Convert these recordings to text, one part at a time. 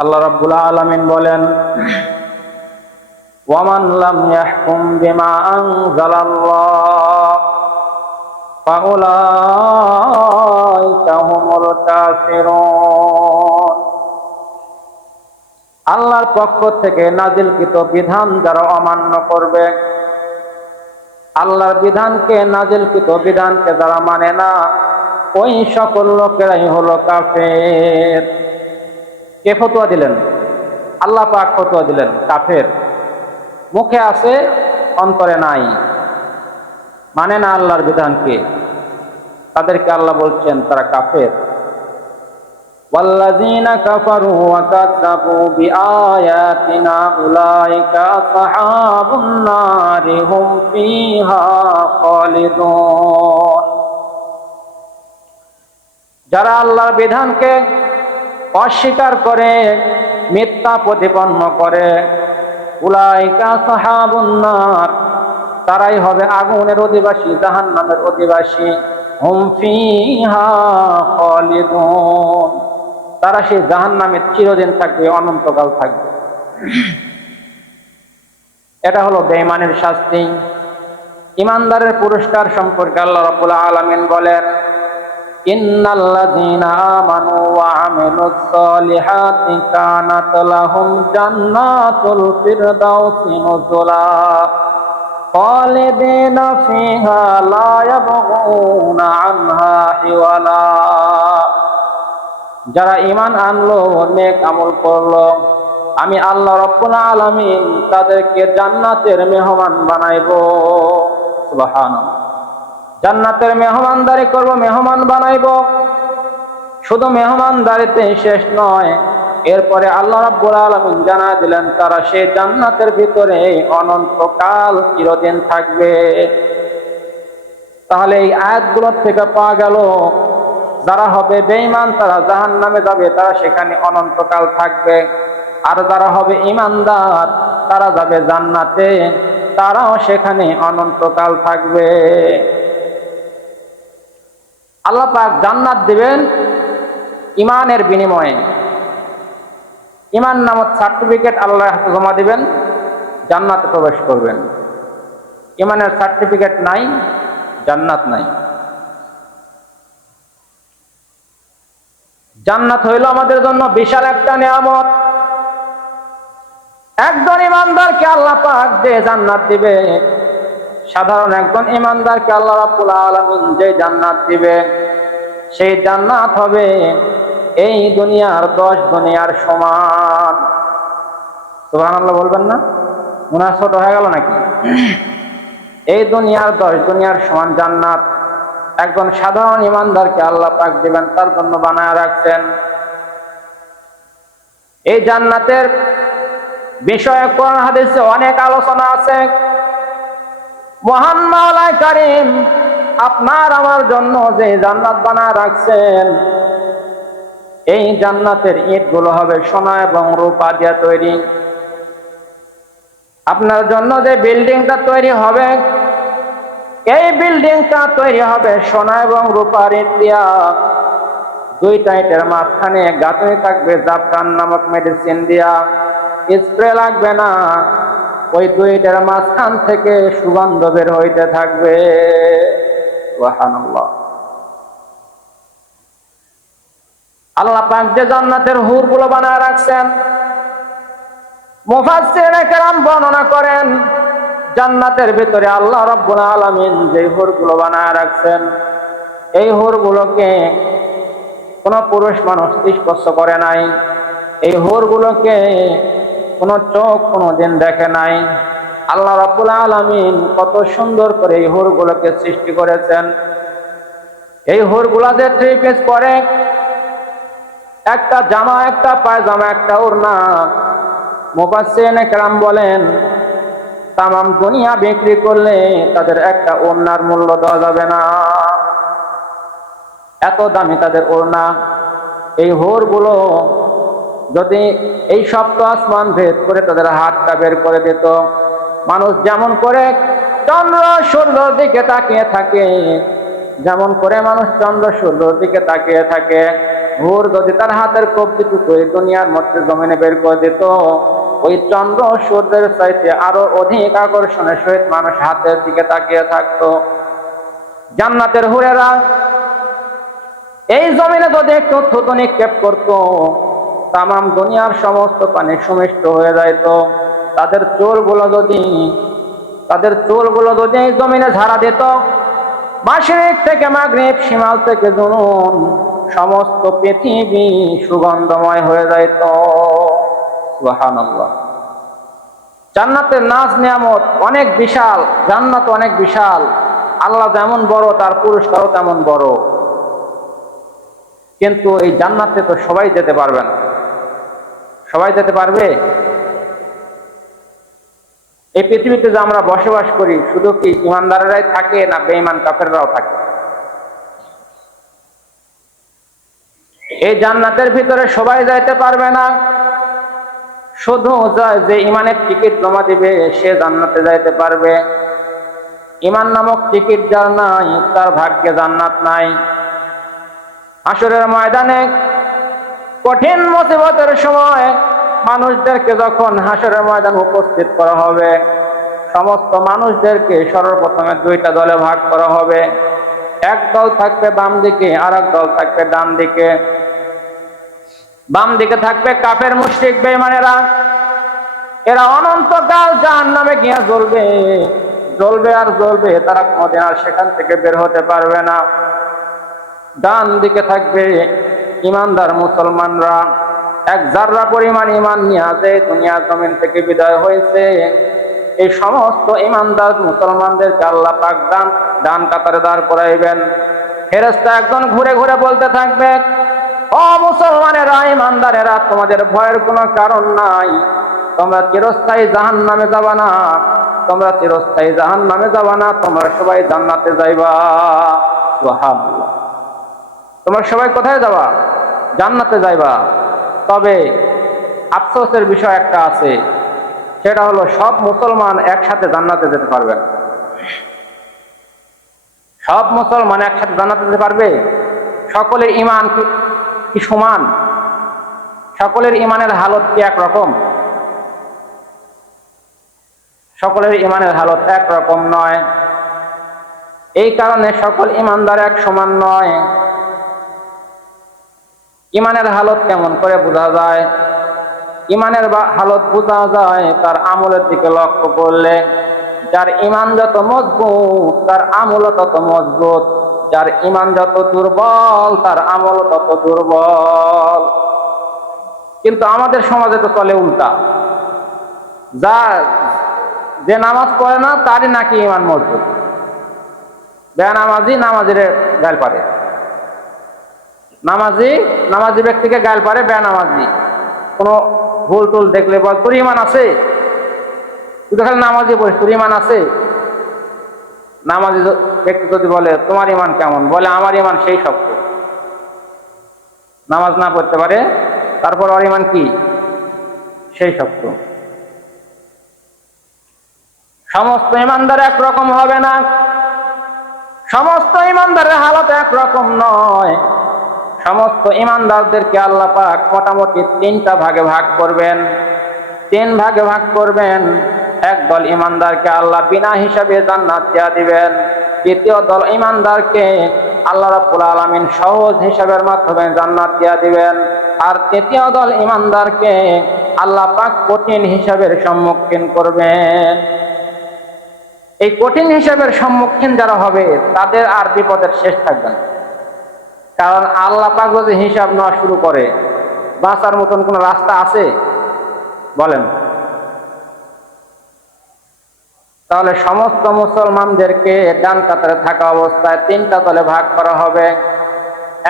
আল্লাহ রাব্বুল আলামিন বলেন, ওয়ামান লাম ইয়াহকুম বিমা আনজালাল্লাহ, ফাউলাইকা হুমুল কাফিরুন. আল্লাহর পক্ষ থেকে নাজিলকৃত বিধান যারা অমান্য করবে, আল্লাহর বিধানকে নাজিলকৃত বিধানকে যারা মানে না, ওই সকল লোকেরাই হলো কাফের। কে ফতোয়া দিলেন আল্লাহ পাক ফতোয়া দিলেন কাফের মুখে আছে অন্তরে নাই মানে না আল্লাহর বিধানকে তাদেরকে আল্লাহ বলছেন তারা কাফের والذين كفروا وكذبوا بآياتنا أولئك أصحاب النار هم فيها خالدون যারা আল্লাহর বিধানকে অস্বীকার করে, মিথ্যা প্রতিপন্ন করে। তারাই হবে আগুনের অধিবাসী, জাহান্নামের অধিবাসী। হুম ফিহা খালিদুন। তারা সেই জাহান্নামে চিরদিন থাকবে, অনন্তকাল থাকবে। এটা হলো বেঈমানের শাস্তি। ইমানদারের পুরস্কার সম্পর্কে আল্লাহ রাব্বুল আলামিন বলেন ইন্নাল্লাযীনা আমানু ওয়া আমিলুস সলিহাতি কানাত লাহুম জান্নাতুল ফিরদাউসি নুজুলা। খালিদিনা ফিহা লা ইয়াবগুনা আনহা হিওয়ালা। যারা ইমান আনলো, নেক আমল করল, আমি আল্লাহ রব্বুল আলামিন তাদেরকে জান্নাতের মেহমান বানাইবো। সুবহানাল্লাহ। জান্নাতের মেহমানদারি করব, মেহমান বানাইব। শুধু মেহমানদারিতে শেষ নয়, এরপরে আল্লাহ রাব্বুল আলামিন জানা দিলেন, তারা সেই জান্নাতের ভিতরে অনন্তকাল চিরদিন থাকবে। তাহলে এই আয়াতগুলোর থেকে পাওয়া গেল, যারা হবে বেঈমান, তারা জাহান নামে যাবে, তারা সেখানে অনন্তকাল থাকবে। আর যারা হবে ইমানদার তারা যাবে জান্নাতে, তারাও সেখানে অনন্তকাল থাকবে। আল্লাহ পাক জান্নাত দিবেন ইমানের বিনিময়ে। ইমান নামক সার্টিফিকেট আল্লাহর হাতে জমা দিবেন, জান্নাতে প্রবেশ করবেন। ইমানের সার্টিফিকেট নাই, জান্নাত নাই। জান্নাত হইল আমাদের জন্য বিশাল একটা নিয়ামত। একজন ইমানদারকে আল্লাহ পাক যে জান্নাত দিবে, সাধারণ একজন ইমানদারকে আল্লাহ রাব্বুল আলামিন যে জান্নাত দিবে। সেই জান্নাত হবে এই দুনিয়ার দশ দুনিয়ার সমান। সুবহানাল্লাহ বলবেন না? হয় ছোট হয়ে গেল নাকি? এই দুনিয়ার দশ দুনিয়ার সমান জান্নাত। একজন সাধারণ ইমানদারকে আল্লাহ পাক দিবেন, তার জন্য বানায় রাখছেন। এই জান্নাতের বিষয়ে কোরআন হাদিসে অনেক আলোচনা আছে। মহান মাওলায় কারিম আপনার আমার জন্য যে জান্নাত বানায় রাখছেন, এই জান্নাতের ইটগুলো হবে সোনা এবং রূপা দিয়ে তৈরি। আপনার জন্য যে বিল্ডিংটা তৈরি হবে, এই বিল্ডিংটা তৈরি হবে সোনা এবং রূপার ইট দিয়া। দুইটা ইটের মাঝখানে গাঁথনি থাকবে জাফরান নামক মেডিসিন দিয়া। স্প্রে লাগবে না, ওই দুইটার মাঝখান থেকে সুগন্ধ বের হইতে থাকবে। আল্লাহ পাক যে জান্নাতের হুরগুলো বানায় রাখছেন মুফাসসিরে কেরাম বর্ণনা করেন, জান্নাতের ভিতরে আল্লাহ রাব্বুল আলামিন যে হুরগুলো বানায় রাখছেন, এই হুর গুলোকে কোন পুরুষ মানুষ স্পর্শ করে নাই, এই হুর গুলোকে কোন চোখ কোনোদিন দেখে নাই আল্লাহ রাব্বুল আলামিন কত সুন্দর করে এই হুরগুলোকে সৃষ্টি করেছেন। এই হুরগুলা যে থ্রি পিস পরে, একটা জামা, একটা পায়জামা, একটা ওড়না। মুফাসসিরিন কেরাম বলেন, তামাম দুনিয়া বিক্রি করলে তাদের একটা ওড়নার মূল্য দেওয়া যাবে না। এত দামি তাদের ওড়না। এই হোরগুলো যদি এই সপ্ত আসমান ভেদ করে তাদের হাতটা বের করে দিত মানুষ যেমন করে চন্দ্র সূর্যর দিকে তাকিয়ে থাকে, যেমন করে মানুষ চন্দ্র সূর্যর দিকে তাকিয়ে থাকে। ভোর যদি তার হাতের কবজিটুকু এই দুনিয়ার মধ্যে জমিনে বের করে দিত, ওই চন্দ্র সূর্যের চাইতে আরও অধিক আকর্ষণের সহিত মানুষ হাতের দিকে তাকিয়ে থাকতো। জান্নাতের হুরেরা এই জমিনে যদি একটু থুতু নিক্ষেপ করতো তাম দুনিয়ার সমস্ত পানি সুমিষ্ট হয়ে যাইত। তাদের চোরগুলো যদি, তাদের চোরগুলো যদি এই জমিনে ঝাড়া দিত মাসিক থেকে মাগরিব সীমাল থেকে জুনুন, সমস্ত পৃথিবী সুগন্ধময় হয়ে যাইত। জান্নাতের নাচ নিয়ামত অনেক বিশাল, জান্নাত অনেক বিশাল। আল্লাহ যেমন বড়, তার পুরস্কারও তেমন বড়। কিন্তু এই জান্নাতে তো সবাই যেতে পারবে না। সবাই যেতে পারবে? এই পৃথিবীতে যে আমরা বসবাস করি, শুধু কি ইমানদারেরাই থাকে না বেঈমান কাফেররাও থাকে? এই জান্নাতের ভিতরে সবাই যাইতে পারবে না। শুধু যে ইমানের টিকিট জমা দিবে, সে জান্নাতে যাইতে পারবে। ইমান নামক টিকিট যার নাই, তার ভাগ্যে জান্নাত নাই। আসরের ময়দানে কঠিন মুসিবতের সময় মানুষদেরকে যখন হাসরের ময়দান উপস্থিত করা হবে, সমস্ত মানুষদেরকে সর্বপ্রথমে দুইটা দলে ভাগ করা হবে। এক দল থাকবে বাম দিকে আর দল থাকবে ডান দিকে। বাম দিকে থাকবে কাফের, মুশ্রিক বেমানেরা এরা অনন্তকাল জাহান নামে গিয়ে জ্বলবে। জ্বলবে আর জ্বলবে, তারা কোনোদিন আর সেখান থেকে বের হতে পারবে না। ডান দিকে থাকবে ইমানদার মুসলমানরা। এক জাররা পরিমাণ ইমান নিয়ে যে দুনিয়া জমিন থেকে বিদায় হয়েছে। এই সমস্ত ইমানদার মুসলমানদেরকে আল্লাহ পাক ডান ডান কাতারে দাঁড় করাইবেন। ফেরেস্তা একজন ঘুরে ঘুরে বলতে থাকবে, ও মুসলমানেরা ইমানদারেরা তোমাদের ভয়ের কোনো কারণ নাই। তোমরা চিরস্থায়ী জাহান নামে যাবা না। তোমরা চিরস্থায়ী জাহান নামে যাবা না। তোমরা সবাই জান্নাতে যাইবা। তোমরা সবাই কোথায় যাবা? জান্নাতে যাইবা। তবে আফসোসের বিষয় একটা আছে, সেটা হলো সব মুসলমান একসাথে জান্নাতে যেতে পারবে। সব মুসলমান একসাথে জান্নাতে যেতে পারবে? সকলের ইমান কি সমান? সকলের ইমানের হালত কি একরকম? সকলের ইমানের হালত একরকম নয়। এই কারণে সকল ইমানদার এক সমান নয়। ইমানের হালত কেমন করে বোঝা যায়? ইমানের হালত বোঝা যায় তার আমলের দিকে লক্ষ্য করলে। যার ইমান যত মজবুত, তার আমল তত মজবুত। যার ইমান যত দুর্বল, তার আমল তত দুর্বল। কিন্তু আমাদের সমাজে তো চলে উল্টা। যা যে নামাজ পড়ে না, তারই নাকি ইমান মজবুত। বেনামাজি নামাজিরে গাল পারে। নামাজি নামাজি ব্যক্তিকে গাল পারে বেনামাজি। কোনো ভুল টুল দেখলে বল, তোর ইমান আছে? তুই তো খালি নামাজি বলিস, তোর ইমান আছে? নামাজি ব্যক্তি যদি বলে, তোমার ইমান কেমন? বলে, আমার ইমান সেই শক্ত নামাজ না পড়তে পারে, তারপর ওর ইমান কি? সেই শক্ত সমস্ত ইমানদার একরকম হবে না। সমস্ত ইমানদারের হালত একরকম নয়। সমস্ত ইমানদারদেরকে আল্লাহ পাক মোটামুটি তিনটা ভাগে ভাগ করবেন। তিন ভাগে ভাগ করবেন, এক দল ইমানদারকে আল্লাহ বিনা হিসাবে জান্নাত দেয়া দিবেন, দ্বিতীয় দল ইমানদারকে আল্লাহ রাব্বুল আলামিন সহজ হিসাবের মাধ্যমে জান্নাত দেয়া দিবেন, আর তৃতীয় দল ইমানদারকে আল্লাহ পাক কঠিন হিসাবের সম্মুখীন করবেন। এই কঠিন হিসাবের সম্মুখীন যারা হবে, তাদের আর বিপদের শেষ থাকবে না। কারণ আল্লাহ পাক যদি হিসাব নেওয়া শুরু করে, বাঁচার মতন কোনো রাস্তা আছে? বলেন। তাহলে সমস্ত মুসলমানদেরকে ডান কাতারে থাকা অবস্থায় তিনটা দলে ভাগ করা হবে।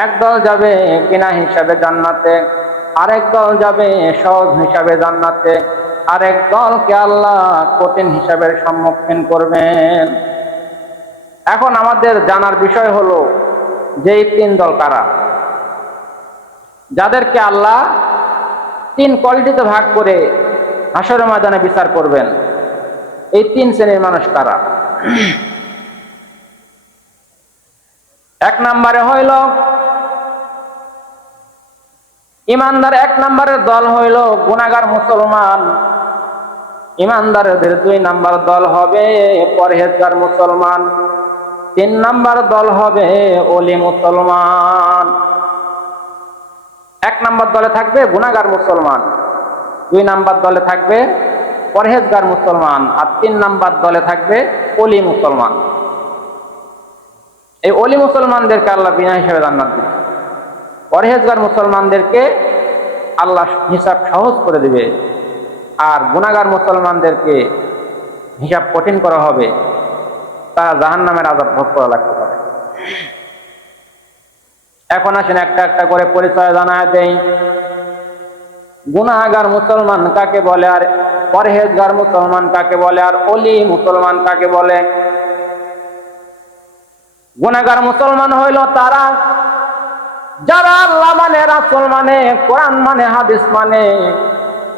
এক দল যাবে কিনা হিসাবে জান্নাতে, আরেক দল যাবে সহজ হিসাবে জান্নাতে, আরেক দলকে আল্লাহ কঠিন হিসাবের সম্মুখীন করবেন। এখন আমাদের জানার বিষয় হলো যে তিন দল কারা? যাদেরকে আল্লাহ তিন কোয়ালিটিতে ভাগ করে হাসরের ময়দানে বিচার করবেন, এই তিন শ্রেণির মানুষ কারা? এক নম্বরে হইল, ইমানদার এক নম্বরের দল হইল গুনাগার মুসলমান। ইমানদারদের দুই নাম্বার দল হবে পরহেজগার মুসলমান। তিন নাম্বার দল হবে ওলি মুসলমান। এক নাম্বার দলে থাকবে গুনাগার মুসলমান, দুই নাম্বার দলে থাকবে পরহেজগার মুসলমান, আর তিন নাম্বার দলে থাকবে অলি মুসলমান। এই অলি মুসলমানদেরকে আল্লাহ বিনা হিসেবে জান্নাত দিবে। পরহেজগার মুসলমানদেরকে আল্লাহ হিসাব সহজ করে দিবে। আর গুণাগার মুসলমানদেরকে হিসাব কঠিন করা হবে। তারা জাহান নামের আজাব ভোগ করা লাগতে পারে। এখন আসেন একটা একটা করে পরিচয় জানায় দেই। গুনাগার মুসলমান কাকে বলে আর পরহেজগার মুসলমান কাকে বলে আর অলি মুসলমান কাকে বলে? গুনাগার মুসলমান হইল তারা যারা আল্লাহ মানে রাসুল মানে কোরআন মানে হাদিস মানে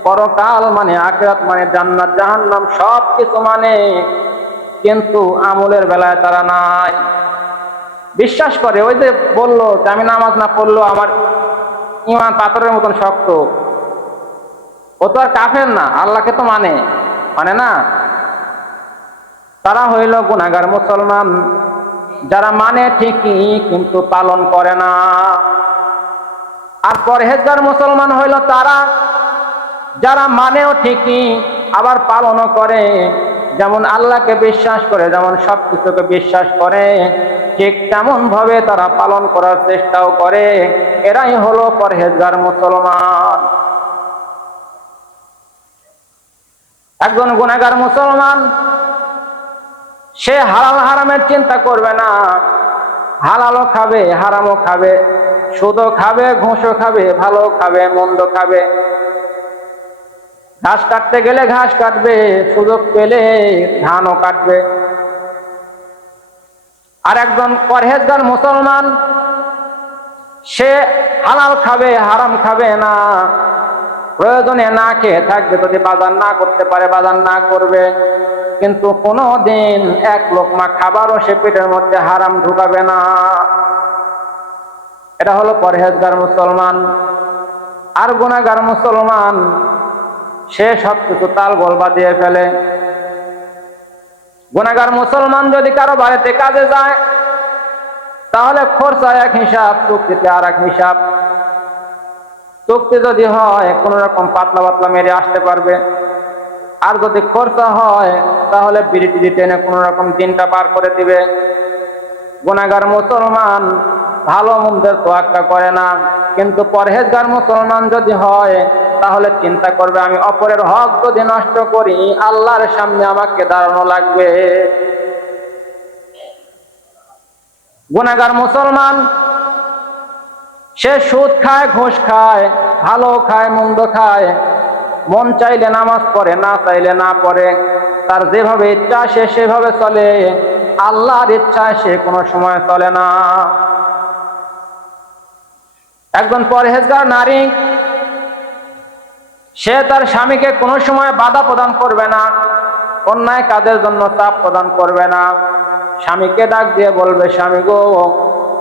পরকাল মানে আখিরাত মানে জান্নাত, জাহান্নাম সব কিছু মানে। কিন্তু আমলের বেলায় তারা নাই। বিশ্বাস করে, ওই যে বলল যে আমি নামাজ না পড়ল আমার ইমান পাথরের মতন শক্ত। ও তো আর কাফের না, আল্লাহকে তো মানে। মানে না? তারা হইল গুনাগার মুসলমান। যারা মানে ঠিকই, কিন্তু পালন করে না। আর পরহেজগার মুসলমান হইল তারা। যারা মানেও ঠিকই, আবার পালনও করে। যেমন আল্লাহকে বিশ্বাস করে, যেমন সব কিছুকে বিশ্বাস করে, ঠিক তেমন ভাবে তারা পালন করার চেষ্টাও করে। এরাই হলো পরহেজগার মুসলমান। একজন গুণাগার মুসলমান, সে হালাল হারামের চিন্তা করবে না। হালালও খাবে, হারামও খাবে, সুদও খাবে, ঘুষও খাবে ভালো খাবে মন্দ খাবে। ঘাস কাটতে গেলে ঘাস কাটবে, সুযোগ পেলে ধানও কাটবে। আর একজন পরহেজগার মুসলমান, সে হালাল খাবে, হারাম খাবে না, প্রয়োজনে না খেয়ে থাকবে, যদি বাজার না করতে পারে, বাজার না করবে। কিন্তু কোনো দিন এক লোকমা খাবারও সে পেটের মধ্যে হারাম ঢুকাবে না। এটা হলো পরহেজগার মুসলমান। আর গুণাগার মুসলমান সে সব কিছু তাল গলবা দিয়ে ফেলে। গুণাগার মুসলমান যদি কারও বাড়িতে কাজে যায়, তাহলে খরচা এক হিসাব, চুক্তিতে আর এক হিসাব। চুক্তি যদি হয়, কোন রকম পাতলা পাতলা মেরে আসতে পারবে। আর যদি খরচা হয়, তাহলে বিড়ি টেনে কোন রকম দিনটা পার করে দিবে। গুণাগার মুসলমান ভালো মন্দের তোয়াক্কা করে না। কিন্তু পরহেজগার মুসলমান যদি হয় তাহলে চিন্তা করবে, আমি অপরের হক যদি নষ্ট করি, আল্লাহর সামনে আমাকে দাঁড়ানো লাগবে। গুণাগার মুসলমান, সে সুদ খায়, ঘুষ খায়, ভালো খায়, মন্দ খায়, মন চাইলে নামাজ পড়ে, না চাইলে না পড়ে, তার যেভাবে ইচ্ছা সে সেভাবে চলে, আল্লাহর ইচ্ছায় সে কোনো সময় চলে না। একজন পরহেজগার নারী সে তার স্বামীকে কোনো সময় বাধা প্রদান করবে না, অন্যায় কাজের জন্য চাপ প্রদান করবে না। স্বামীকে ডাক দিয়ে বলবে, স্বামী গো,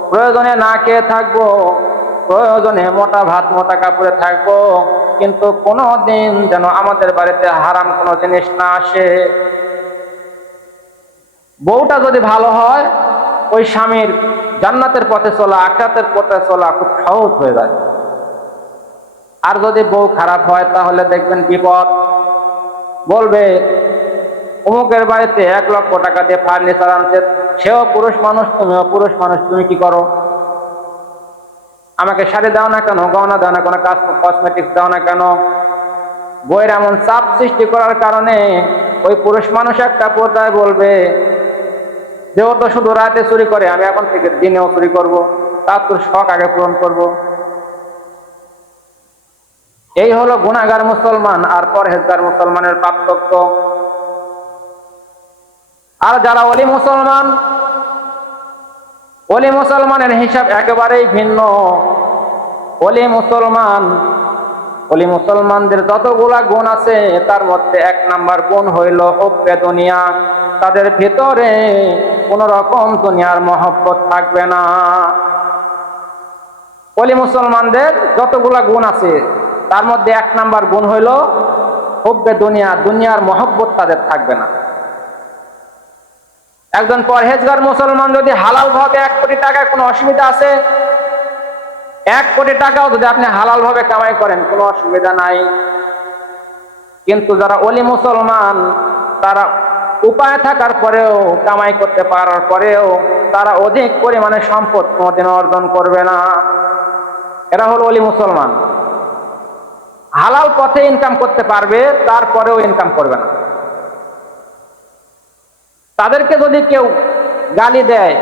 প্রয়োজনে না খেয়ে থাকব, প্রয়োজনে মোটা ভাত, মোটা কাপড়ে থাকব, কিন্তু কোনো দিন যেন আমাদের বাড়িতে হারাম কোনো জিনিস না আসে। বউটা যদি ভালো হয়, ওই স্বামীর জান্নাতের পথে চলা আখরাতের পথে চলা খুব সহজ হয়ে যায়। আর যদি বউ খারাপ হয়, তাহলে দেখবেন বিপদ। বলবে, অমুকের বাড়িতে এক লক্ষ টাকা দিয়ে ফার্নিচার আনছে, সেও পুরুষ মানুষ, তুমিও পুরুষ মানুষ, তুমি কি করো? আমাকে শাড়ি দাও না কেন? গহনা দাও না কোনো? কাজ কসমেটিক্স দাও না কেন? বইয়ের এমন চাপ সৃষ্টি করার কারণে ওই পুরুষ মানুষ একটা পর্দায় বলবে যে ও তো শুধু রাতে চুরি করে, আমি এখন থেকে দিনেও চুরি করব। তার তোর শখ আগে পূরণ করব। এই হলো গুণাগার মুসলমান আর পরহেজগার মুসলমানের পার্থক্য। আর যারা অলি মুসলমান অলি মুসলমানের হিসাব একেবারেই ভিন্ন। অলি মুসলমান অলি মুসলমানদের যতগুলা গুণ আছে, তার মধ্যে এক নাম্বার গুণ হইল হব্বে দুনিয়া। তাদের ভিতরে কোন রকম দুনিয়ার মহব্বত থাকবে না। অলি মুসলমানদের যতগুলা গুণ আছে তার মধ্যে এক নাম্বার গুণ হইল হব্বে দুনিয়া, দুনিয়ার মহব্বত তাদের থাকবে না। একজন পরহেজগার মুসলমান যদি হালাল ভাবে এক কোটি টাকায় কোনো অসুবিধা আছে, এক কোটি টাকাও যদি আপনি হালাল ভাবে কামাই করেন, কোনো অসুবিধা নাই। কিন্তু যারা অলি মুসলমান, তারা উপায় থাকার পরেও কামাই করতে পারার পরেও তারা অধিক পরিমাণে সম্পদ কোনোদিন অর্জন করবে না। এরা হলো অলি মুসলমান। হালাল পথে ইনকাম করতে পারবে, তারপরেও ইনকাম করবে না। তাদেরকে যদি কেউ গালি দেয়,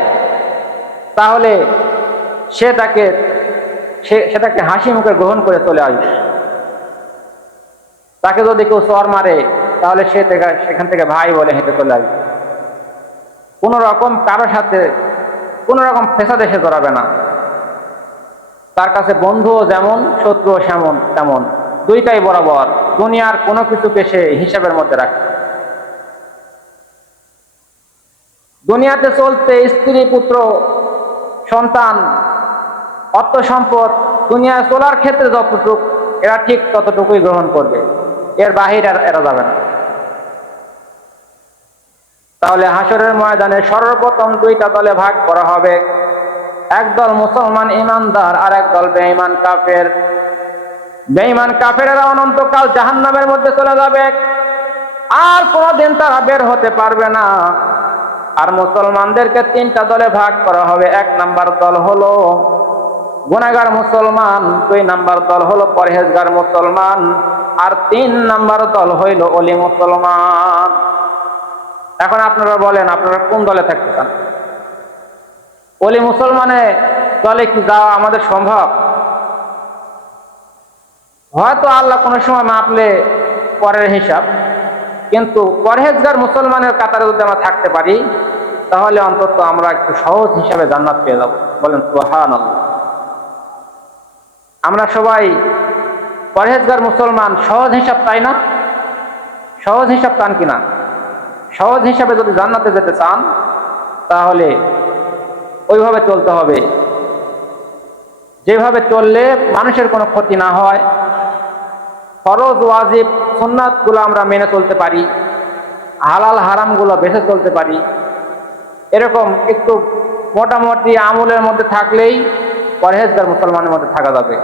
তাহলে সে তাকে, সে সেটাকে হাসি মুখে গ্রহণ করে চলে আসবে। তাকে যদি কেউ চর মারে, তাহলে সে সেখান থেকে ভাই বলে হেঁটে চলে আসবে। কোন রকম কারও সাথে, কোন রকম ফেসাদে সে জড়াবে না। তার কাছে বন্ধুও যেমন, শত্রুও সেমন, তেমন। দুইটাই বরাবর দুনিয়ার কোনো কিছুকে সে হিসাবের মধ্যে রাখে। দুনিয়াতে চলতে স্ত্রী, পুত্র, সন্তান, অর্থ সম্পদ, দুনিয়ায় চলার ক্ষেত্রে যতটুকু, এরা ঠিক ততটুকুই গ্রহণ করবে। এর বাহির এরা যাবে না। তাহলে হাসরের ময়দানে সর্বপ্রথম দুইটা দলে ভাগ করা হবে। একদল মুসলমান ইমানদার আর একদল বেঈমান কাফের। বেঈমান কাফেরেরা অনন্তকাল জাহান্নামের মধ্যে চলে যাবে। আর কোনোদিন তারা বের হতে পারবে না। আর মুসলমানদেরকে তিনটা দলে ভাগ করা হবে। এক নাম্বার দল হলো গুনাগার মুসলমান, দুই নাম্বার দল হলো পরহেজগার মুসলমান, আর তিন নাম্বার দল হইল অলি মুসলমান। এখন আপনারা বলেন, আপনারা কোন দলে থাকতে চান? অলি মুসলমানে দলে কি যাওয়া আমাদের সম্ভব? হয়তো আল্লাহ কোনো সময় মাপলে পরের হিসাব, কিন্তু পরহেজগার মুসলমানের কাতারে যদি আমরা থাকতে পারি, তাহলে অন্তত আমরা একটু সহজ হিসাবে জান্নাত পেয়ে যাব। বলেন সুহান আমরা সবাই পরহেজগার মুসলমান, সহজ হিসাব তাই না? সহজ হিসাব চান কিনা? সহজ হিসাবে যদি জান্নাতে যেতে চান, তাহলে ওইভাবে চলতে হবে। যেভাবে চললে মানুষের কোনো ক্ষতি না হয় ফরজ, ওয়াজিব, সুন্নাতগুলো আমরা মেনে চলতে পারি, হালাল হারামগুলো বেছে চলতে পারি। এরকম একটু মোটামুটি আমলের মধ্যে থাকলেই পরহেজগার মুসলমানের মধ্যে থাকা যাবে।